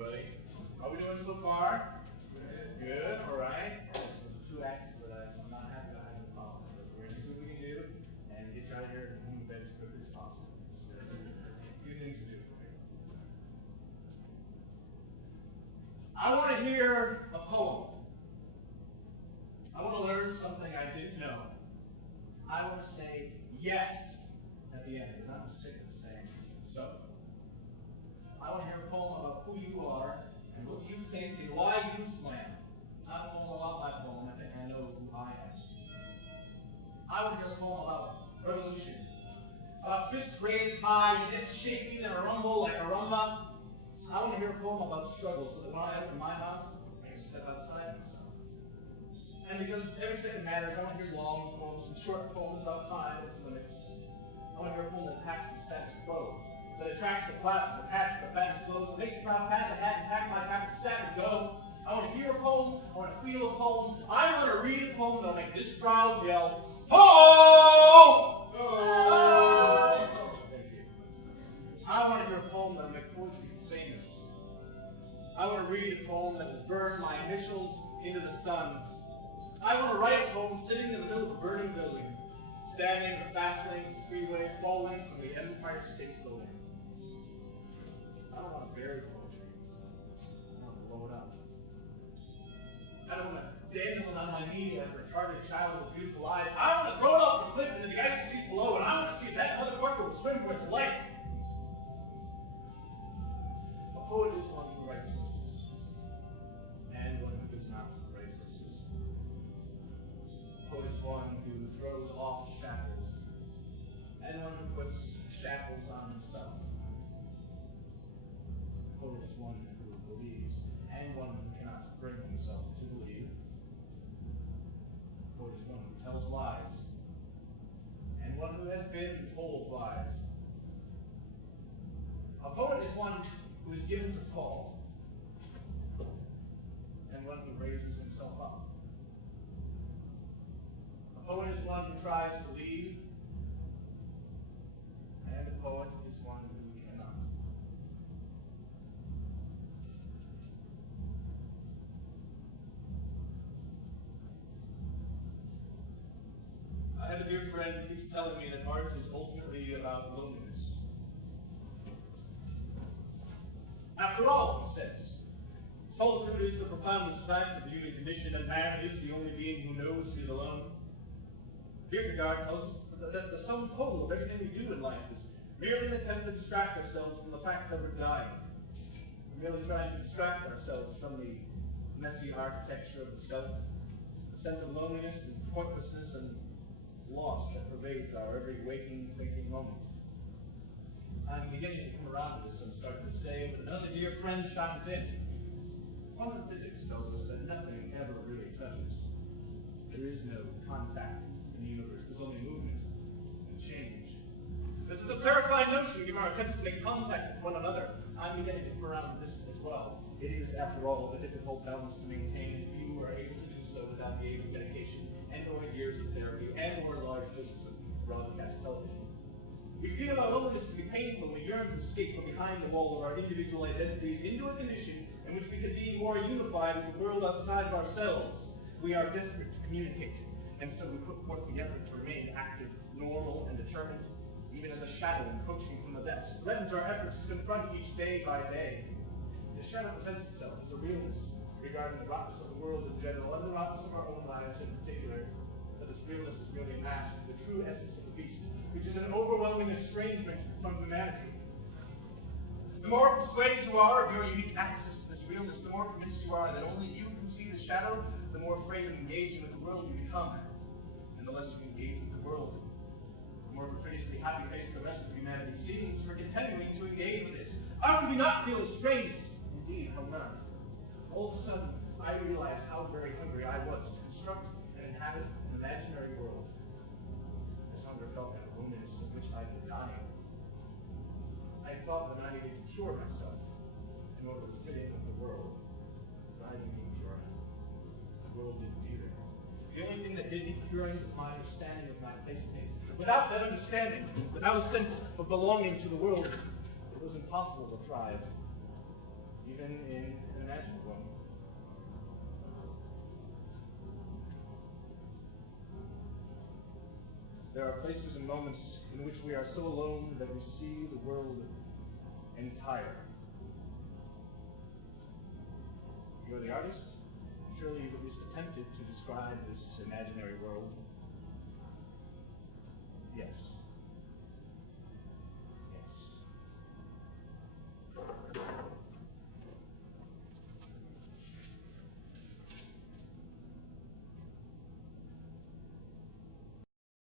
everybody. How are we doing so far? Good, all right. So the two acts that I'm not happy about having to follow. But we're going to see what we can do and get you out of here and home to bed as quickly as possible. So there are a few things to do for me. I want to hear a poem. I want to learn something I didn't know. I want to say yes at the end, because I'm sick of saying so. I want to hear a poem about who you are and what you think and why you slam. I don't know about my poem. I think I know who I am. I want to hear a poem about revolution, about fists raised high and hips shaking in a rumble like a rumba. I want to hear a poem about struggle so that when I open my mouth, I can step outside myself. And because every second matters, I want to hear long poems and short poems about time and its limits. I want to hear a poem that attacks the status quo, that attracts the claps, the patch, the fat slows, makes the crowd pass a hat and pack my pack and stack and go. I want to hear a poem, I want to feel a poem, I want to read a poem that'll make this crowd yell, "Ho! Oh! Thank you. I want to hear a poem that'll make poetry famous. I want to read a poem that will burn my initials into the sun. I want to write a poem sitting in the middle of a burning building, standing in the fast lane freeway, falling from the Empire State Building. I don't want to bury poetry. I want to blow it up. I don't want to dangle on my knee like a retarded child with beautiful eyes. I want to throw it off the cliff into the icy seas below, and I want to see if that motherfucker will swim for its life. A poet is one who writes verses, and one who does not write verses. A poet is one who throws off shackles, and one who puts shackles on himself. A poet is one who believes, and one who cannot bring himself to believe. A poet is one who tells lies, and one who has been told lies. A poet is one who is given to fall, and one who raises himself up. A poet is one who tries to leave, and a poet is one who cannot. I have a dear friend who keeps telling me that art is ultimately about loneliness. After all, he says, solitude is the profoundest fact of the human condition, and man is the only being who knows he is alone. Kierkegaard tells us that the sum total of everything we do in life is merely an attempt to distract ourselves from the fact that we're dying. We're merely trying to distract ourselves from the messy architecture of the self, the sense of loneliness and pointlessness and loss that pervades our every waking, thinking moment. I'm beginning to come around to this, I'm starting to say, but another dear friend chimes in. Quantum physics tells us that nothing ever really touches. There is no contact in the universe. There's only movement and change. This is a terrifying notion, given our attempts to make contact with one another. I'm beginning to come around to this as well. It is, after all, a difficult balance to maintain, and few are able to do so without the aid of medication and/or years of therapy and/or large doses of broadcast television. We feel our loneliness to be painful, and we yearn to escape from behind the wall of our individual identities into a condition in which we can be more unified with the world outside of ourselves. We are desperate to communicate, and so we put forth the effort to remain active, normal, and determined, even as a shadow encroaching from the depths threatens our efforts to confront each day by day. The shadow presents itself as a realness regarding the rottenness of the world in general, and the rottenness of our own lives in particular. But this realness is merely a mask of the true essence of the beast, which is an overwhelming estrangement from humanity. The more persuaded you are of your unique access to this realness, the more convinced you are that only you can see the shadow, the more afraid of engaging with the world you become. And the less you engage with the world, the more perfidously happy face the rest of humanity seems for continuing to engage with it. How could we not feel estranged? Indeed, how not? All of a sudden, I realized how very hungry I was to construct and inhabit an imaginary world. This hunger felt like a loneliness of which I'd been dying. I thought that I needed to cure myself in order to fit in with the world. But I didn't need curing. The world didn't either. The only thing that did need curing was my understanding of my place in it. Without that understanding, without a sense of belonging to the world, it was impossible to thrive. even in an imagined one. There are places and moments in which we are so alone that we see the world entire. You're the artist. Surely you've at least attempted to describe this imaginary world. Yes.